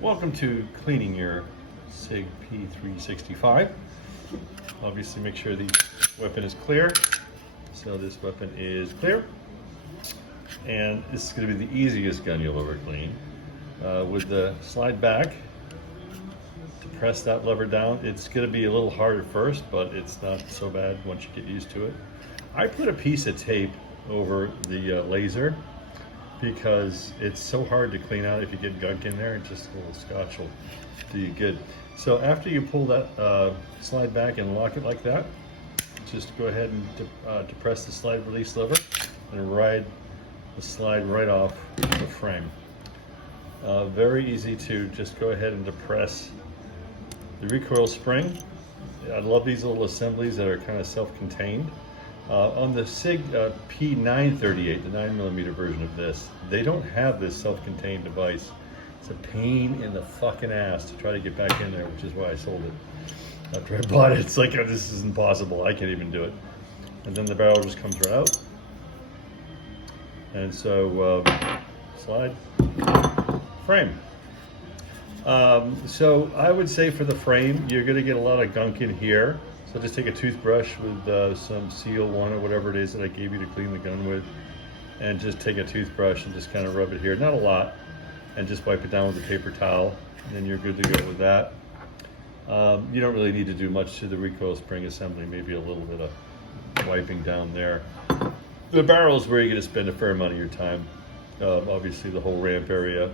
Welcome to cleaning your SIG P365. Obviously make sure the weapon is clear. So this weapon is clear. And this is going to be the easiest gun you'll ever clean. With the slide back, to press that lever down, it's going to be a little hard at first, but it's not so bad once you get used to it. I put a piece of tape over the laser because it's so hard to clean out if you get gunk in there, and just a little scotch will do you good. So after you pull that slide back and lock it like that, just go ahead and depress the slide release lever and ride the slide right off the frame. Very easy to just go ahead and depress the recoil spring. I love these little assemblies that are kind of self-contained. On the SIG P938, the 9mm version of this, they don't have this self-contained device. It's a pain in the fucking ass to try to get back in there, which is why I sold it. After I bought it, it's like, oh, this is impossible. I can't even do it. And then the barrel just comes right out. And so, slide, frame. So I would say for the frame, you're gonna get a lot of gunk in here. So just take a toothbrush with some Seal 1 or whatever it is that I gave you to clean the gun with, and just take a toothbrush and just kind of rub it here, not a lot, and just wipe it down with a paper towel, and then you're good to go with that. You don't really need to do much to the recoil spring assembly, maybe a little bit of wiping down there. The barrel is where you're going to spend a fair amount of your time. Obviously the whole ramp area,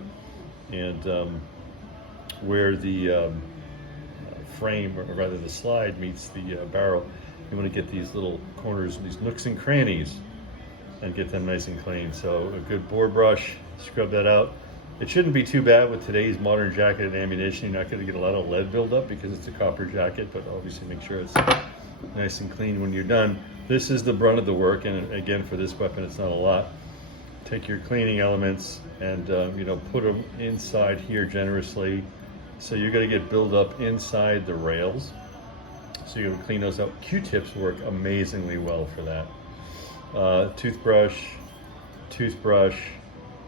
and where the frame, or rather the slide, meets the barrel, you want to get these little corners, these nooks and crannies, and get them nice and clean. So a good board brush, scrub that out. It shouldn't be too bad with today's modern jacket and ammunition. You're not going to get a lot of lead buildup because it's a copper jacket, but obviously make sure it's nice and clean when you're done. This is the brunt of the work, and again, for this weapon, it's not a lot. Take your cleaning elements and put them inside here generously. So you're going to get buildup inside the rails. So you're going to clean those out. Q-tips work amazingly well for that. Toothbrush.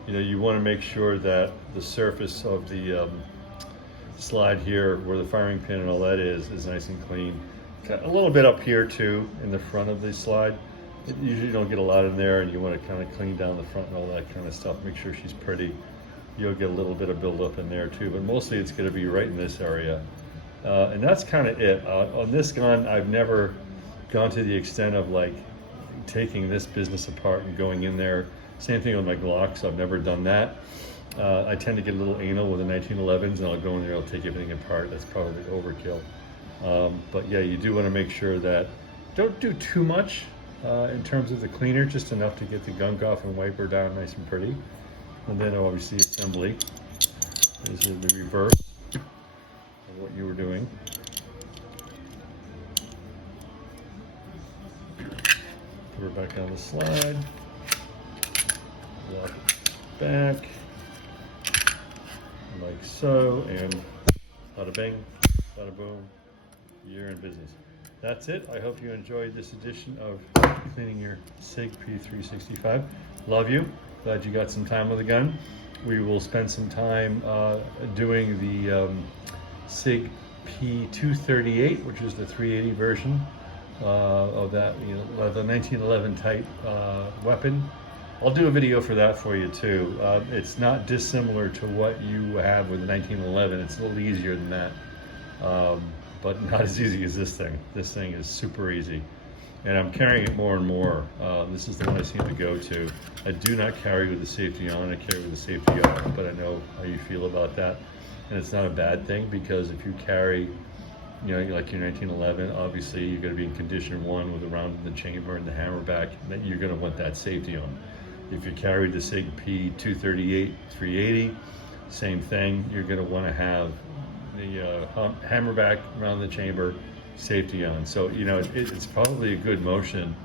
You want to make sure that the surface of the slide here, where the firing pin and all that is nice and clean. A little bit up here too, in the front of the slide. You usually don't get a lot in there, and you want to kind of clean down the front and all that kind of stuff. Make sure she's pretty. You'll get a little bit of buildup in there too, but mostly it's going to be right in this area. And that's kind of it. On this gun, I've never gone to the extent of like taking this business apart and going in there. Same thing with my Glocks, I've never done that. I tend to get a little anal with the 1911s, and I'll go in there, I'll take everything apart. That's probably overkill. But yeah, you do want to make sure that, don't do too much in terms of the cleaner, just enough to get the gunk off and wipe her down nice and pretty. And then obviously assembly. This is the reverse of what you were doing. Put her back on the slide. Lock it back. Like so, and bada bing, bada boom. You're in business. That's it. I hope you enjoyed this edition of cleaning your SIG P365. Love you. Glad you got some time with the gun. We will spend some time doing the SIG P238, which is the 380 version of that, the 1911 type weapon. I'll do a video for that for you too. It's not dissimilar to what you have with the 1911. It's a little easier than that, but not as easy as this thing. This thing is super easy. And I'm carrying it more and more. This is the one I seem to go to. I do not carry with the safety on, I carry with the safety off, but I know how you feel about that. And it's not a bad thing, because if you carry, like your 1911, obviously you're gonna be in condition 1 with the round in the chamber and the hammer back, then you're gonna want that safety on. If you carry the SIG P238 380, same thing, you're gonna wanna have the hammer back around the chamber, safety on. So it's probably a good motion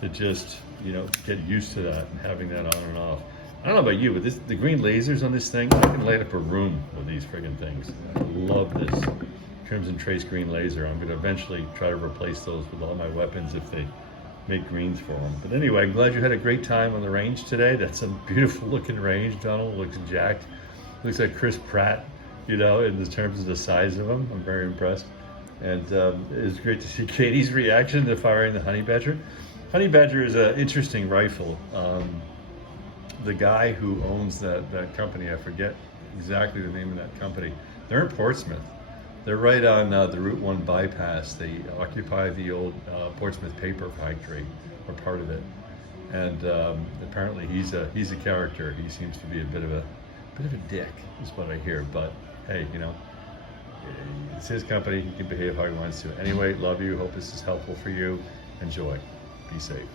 to just get used to that and having that on and off. I don't know about you, but the green lasers on this thing, I can light up a room with these friggin' things. I love this Crimson Trace green laser. I'm going to eventually try to replace those with all my weapons if they make greens for them. But anyway, I'm glad you had a great time on the range today. That's a beautiful looking range. Donald looks jacked. Looks like Chris Pratt you know, in the terms of the size of them. I'm very impressed. And it was great to see Katie's reaction to firing the Honey Badger. Honey Badger is an interesting rifle. The guy who owns that company, I forget exactly the name of that company, they're in Portsmouth. They're right on the Route 1 bypass. They occupy the old Portsmouth paper factory, or part of it. And apparently he's a character. He seems to be a bit of a dick, is what I hear. But hey, you know, it's his company. He can behave how he wants to. Anyway, love you. Hope this is helpful for you. Enjoy. Be safe.